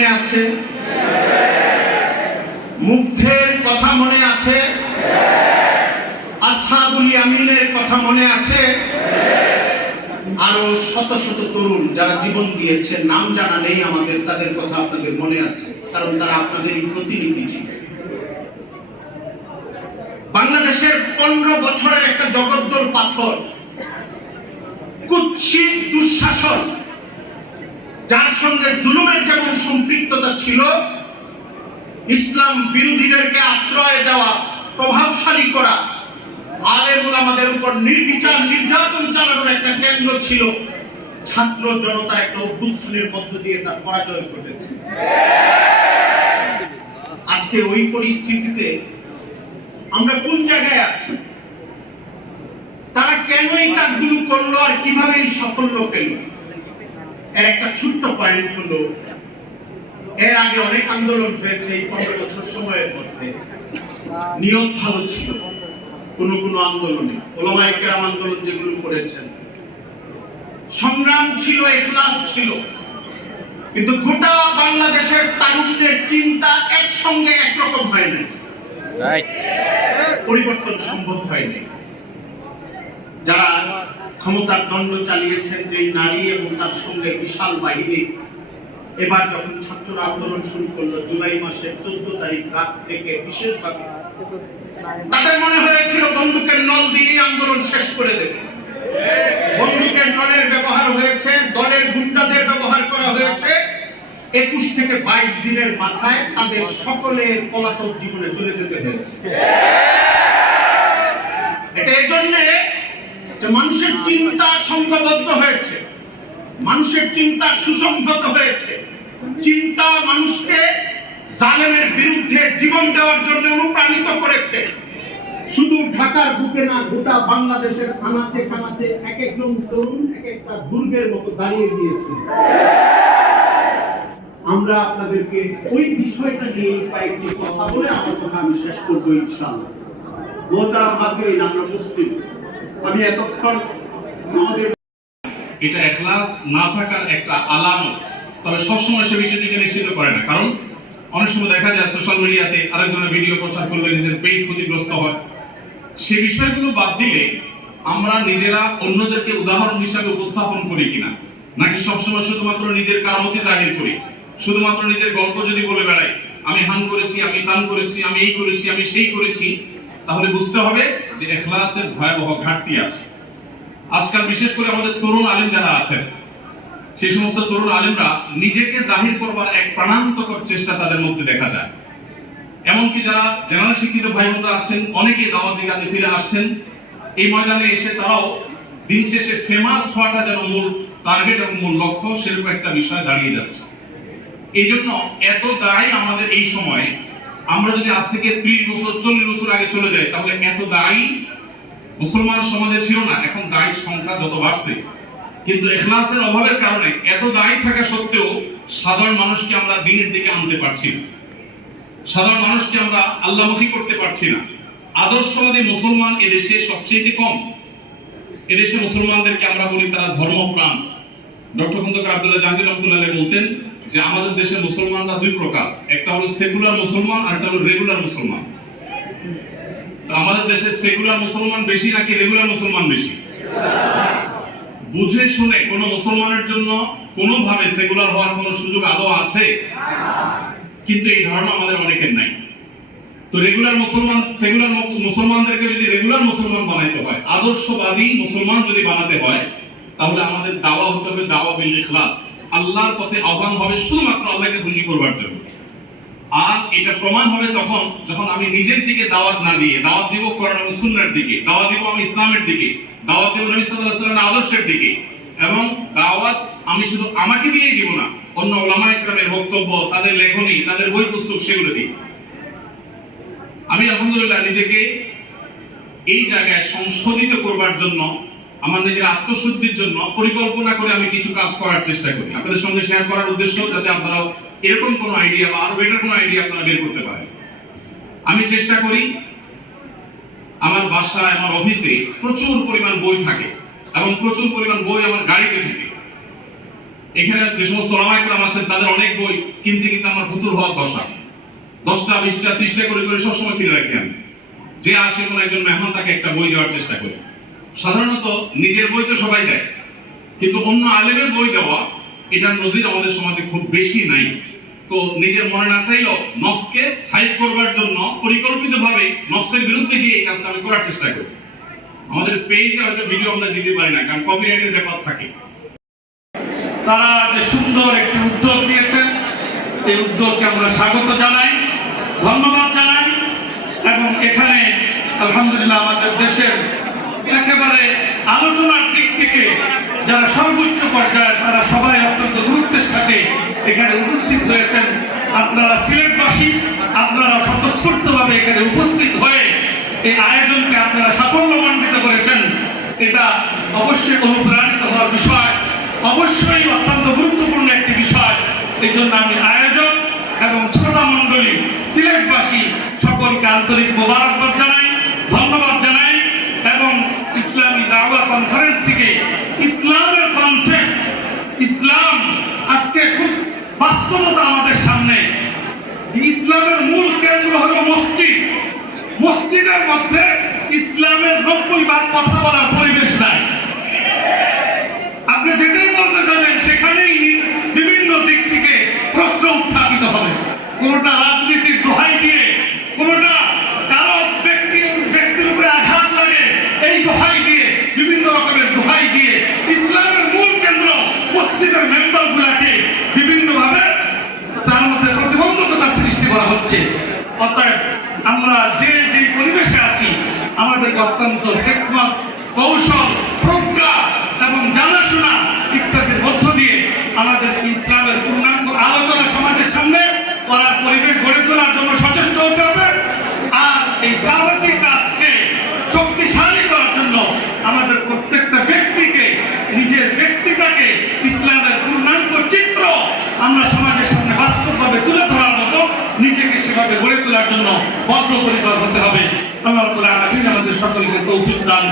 মনে আছে? মুগ্ধের কথা মনে আছে? আসহাবুল ইয়ামিনের কথা মনে আছে? আরও শত শত তরুণ যারা জীবন দিয়েছে, নাম জানা নেই আমাদের, তাদের কথা আপনাদের মনে আছে, কারণ তারা আপনাদের প্রতিনিধি ছিল। বাংলাদেশের পনেরো বছরের একটা জগদ্দল পাথর, কুৎসিত দুঃশাসন যার সঙ্গে জুলুমের যেমন সম্পৃক্ততা ছিল, ইসলাম বিরোধীদেরকে আশ্রয় দেওয়া, প্রভাবশালী করা, আলেমুল আমাদের উপর নির্বিচার, নির্যাতন চালানোর একটা কেন্দ্র ছিল, ছাত্র জনতার একটা অভ্যুত্থানের মধ্য দিয়ে তার পরাজয় ঘটেছে। আজকে ওই পরিস্থিতিতে আমরা কোন জায়গায় আছি? তারা কেন এই কাজগুলো করল আর কীভাবে এই সাফল্য পেল? এর একটা ছোট্ট পয়েন্ট হলো এর আগে অনেক আন্দোলন হয়েছে এই পনেরো বছর সময়ের মধ্যে। নিয়ত ভালো ছিল কোন কোন আন্দোলনে ওলামায়ে কেরাম আন্দোলন যেগুলো করেছেন। সংগ্রাম ছিল এখলাস ছিল কিন্তু গোটা বাংলাদেশের তারুণ্যের চিন্তা একসঙ্গে একরকম হয় না রাইট পরিবর্তন সম্ভব হয়নি। যারা ক্ষমতার দণ্ড চালিয়েছেন যে নারী এবং তার সঙ্গে বিশাল বাহিনী। এবার যখন ছাত্ররা আন্দোলন শুরু করল, জুলাই মাসের চোদ্দ তারিখ রাত থেকে বিশেষভাবে, তাদের মনে হয়েছিল বন্দুকের নল দিয়ে আন্দোলন শেষ করে দেবে। বন্দুকের নলের ব্যবহার হয়েছে, দলের গুন্ডাদের ব্যবহার করা হয়েছে। একুশ থেকে বাইশ দিনের মাথায় তাদের সকলের পলাতক জীবনে চলে যেতে হয়েছে। এটা এই জন্যে যে মানুষের চিন্তা সংঘবদ্ধ হয়েছে, মানুষের চিন্তা সুসংহত হয়েছে। চিন্তা মানুষকে জালেমের বিরুদ্ধে জীবন দেওয়ার জন্য অনুপ্রাণিত করেছে। শুধু ঢাকার বুকে না, গোটা বাংলাদেশের আনাচে কানাচে এক একজন তরুণ, এক একটা দুর্গের মতো দাঁড়িয়ে গিয়েছে। আমরা আপনাদেরকে ওই বিষয়টা নিয়ে কয়েকটি কথা বলে আমার কথা আমি শেষ করব ইনশাআল্লাহ। মোহতারাম হাজিরিন, আমরা মুসলিম। আমি এতক্ষণ এটা এখলাস না থাকার একটা আলামত। তবে সবসময় সে বিষয়টিকে নিশ্চিত করে না। কারণ, অনেক সময় দেখা যায় সোশ্যাল মিডিয়াতে আরেকজনের ভিডিও প্রচার করলে নিজের পেজ ক্ষতিগ্রস্ত হয়। সে বিষয়গুলো বাদ দিলে আমরা নিজেরা অন্যদেরকে উদাহরণ হিসাবে উপস্থাপন করি কিনা? নাকি সবসময় শুধুমাত্র নিজের কারামতি জাহির করি? শুধুমাত্র নিজের গল্প যদি বলে বেড়াই, আমি হান করেছি, আমি টান করেছি, আমি এই করেছি, আমি সেই করেছি, তাহলে বুঝতে হবে যে এখলাসের ভয়াবহ ঘাটতি আছে। আজকাল বিশেষ করে আমাদের তরুণ আলেম যারা আছেন সেই সমস্ত তরুণ আলেমরা নিজেকে জাহির করবার এক প্রাণান্তকর চেষ্টা তাদের মধ্যে দেখা যায়। এমনকি যারা জেনারেল শিক্ষিত ভাই বোনরা আছেন, অনেকেই দাওয়াতি কাজে ফিরে আসছেন। এই ময়দানে এসে তারাও দিন শেষে ফেমাস হওয়াটা যেন মূল টার্গেট এবং মূল লক্ষ্য, সেরকম একটা বিষয় দাঁড়িয়ে যাচ্ছে। এই জন্য এত দায় আমাদের এই সময়ে আমরা যদি আজ থেকে ত্রিশ বছর, চল্লিশ বছর আগে চলে যাই, তাহলে এত দায়ী মুসলমান সমাজে ছিল না। এখন দায়ীর সংখ্যা যত বাড়ছে। কিন্তু এখলাসের অভাবের কারণে এত দায়ী থাকা সত্ত্বেও সাধারণ মানুষকে আমরা দিনের দিকে আনতে পারছি না। সাধারণ মানুষকে আমরা আল্লাহমুখী করতে পারছি না। আদর্শবাদী মুসলমান এদেশে সবচেয়ে কম। এদেশে মুসলমানদেরকে আমরা বলি তারা ধর্মপ্রাণ। ডক্টর খন্দকার আব্দুল্লাহ জাহাঙ্গীর রহমতুল্লাহ বলতেন যে আমাদের দেশে মুসলমানরা দুই প্রকার। একটা হলো সেকুলার মুসলমান আর একটা হলো রেগুলার মুসলমান। তো আমাদের দেশে সেকুলার মুসলমান বেশি নাকি রেগুলার মুসলমান বেশি? বুঝে শুনে কোনো মুসলমানের জন্য কোনোভাবে সেকুলার হওয়ার কোনো সুযোগ আদৌ আছে? কিন্তু এই ধারণা আমাদের অনেকের নাই। তো রেগুলার মুসলমান, সেকুলার মুসলমানদেরকে যদি রেগুলার মুসলমান বানাইতে হয়, আদর্শবাদী মুসলমান যদি বানাতে হয়, তাহলে আমাদের দাওয়া হতে হবে দাওয়া বিল ইখলাস। আল্লাহর পথে আহ্বান হবে শুধুমাত্র আল্লাহকে খুশি করবার জন্য। আর এটা প্রমাণ হবে তখন, যখন আমি নিজের দিকে দাওয়াত না দিয়ে, দাওয়াত দিব কোরআন এবং সুন্নাহর দিকে, দাওয়াত দিব আমি ইসলামের দিকে, দাওয়াত দিব নবী আলাইহি আদর্শের দিকে। এবং দাওয়াত আমি শুধু আমাকে দিয়েই দিব না, অন্য ওলামা ইকরামের বক্তব্য, তাদের লেখনী, তাদের বই পুস্তক সেগুলো দিই। আমি আলহামদুলিল্লাহ নিজেকে এই জায়গায় সংশোধিত করবার জন্য আমার নিজের আত্মশুদ্ধির জন্য পরিকল্পনা করে আমি কিছু কাজ করার চেষ্টা করি। আপনাদের সঙ্গে শেয়ার করার উদ্দেশ্য যাতে আপনারাও এরকম কোনো আইডিয়া বা আরও বেটার কোনো আইডিয়া আপনারা বের করতে পারেন। আমি চেষ্টা করি আমার বাসায়, আমার অফিসে প্রচুর পরিমাণ বই থাকে এবং প্রচুর পরিমাণ বই আমার গাড়িতে থাকে। এখানে যে সমস্ত ওলামাইকরাম আছেন, তাদের অনেক বই কিনতে কিনতে আমার ফুতুর হওয়ার দশা। দশটা, বিশটা, ত্রিশটা করে করে সবসময় কিনে রাখি আমি। যে আসে কোনো একজন মেহমান, তাকে একটা বই দেওয়ার চেষ্টা করি। সাধারণত নিজের বই তো সবাই দেয়। কিন্তু অন্য আলেমের বই দেওয়া এটার নজির আমাদের সমাজে খুব বেশি নাই। তো নিজের মনে না চাইলেও নফসকে সাইজ করবার জন্য পরিকল্পিতভাবে নফসের বিরুদ্ধে গিয়ে এই কাজটা আমি করার চেষ্টা করি। আমাদের পেজে হয়তো ভিডিও আমরা দিতে পারি না, কারণ কপিরাইটের ব্যাপার থাকে। তারা যে সুন্দর একটি উদ্যোগ নিয়েছেন, এই উদ্যোগকে আমরা স্বাগত জানাই, ধন্যবাদ জানাই, এবং এখানে আলহামদুলিল্লাহ আমাদের দেশের থেকে যারা সর্বোচ্চ পর্যায়ে, তারা সবাই অত্যন্ত গুরুত্বের সাথে এখানে উপস্থিত হয়েছেন। আপনারা সিলেটবাসী, আপনারা স্বতঃস্ফূর্তভাবে এখানে উপস্থিত হয়ে এই আয়োজনকে আপনারা সাফল্যমণ্ডিত করেছেন। এটা অবশ্যই অনুপ্রাণিত হওয়ার বিষয়। অবশ্যই অত্যন্ত গুরুত্বপূর্ণ একটি বিষয়। এই জন্য আমি আয়োজক এবং শ্রোতা মণ্ডলী সিলেটবাসী সকলকে আন্তরিক মোবারকবাদ জানাই। ধন্যবাদ দাওয়া কনফারেন্স থেকে ইসলামের কনসেপ্ট ইসলাম আজকে খুব বাস্তবতা আমাদের সামনে। যে ইসলামের মূল কেন্দ্র হলো মসজিদ। মসজিদের মধ্যে ইসলামের নব্বই ভাগ কথা বলার পরিবেশ নাই। আপনি যেটাই বলতে যাবেন, সেখানেই বিভিন্ন দিক থেকে প্রশ্ন উত্থাপিত হবে। কোনটা রাজনীতির দোহাই দিয়ে কোনটা কারও ব্যক্তি ব্যক্তির উপরে আঘাত লাগে এই দোহাই দিয়ে বিভিন্ন রকমের দোহাই দিয়ে ইসলামের মূল কেন্দ্র মসজিদের মেম্বার গুলাকে বিভিন্নভাবে তার মধ্যে প্রতিবন্ধকতা সৃষ্টি করা হচ্ছে। অর্থাৎ আমরা যে যে পরিবেশে আছি, আমাদেরকে অত্যন্ত হেকমত কৌশল প্রজ্ঞা এবং জানাশোনা ইত্যাদির মধ্য দিয়ে আমাদের ইসলামের পূর্ণাঙ্গ আলোচনা সমাজের সামনে করার পরিবেশ গড়ে তোলার জন্য সচেষ্ট হতে হবে আর এই দাওয়াতি কাজকে শক্তিশালী করার জন্য আমাদের প্রত্যেকটা ব্যক্তিকে নিজের ব্যক্তিটাকে ইসলামের পূর্ণাঙ্গ চিত্র আমরা সমাজের সামনে বাস্তবভাবে তুলে ধরার মতো নিজেকে তোলার হতে হবে। আল্লাহ রাব্বুল আলামিন আমাদের সকলকে তৌফিক দান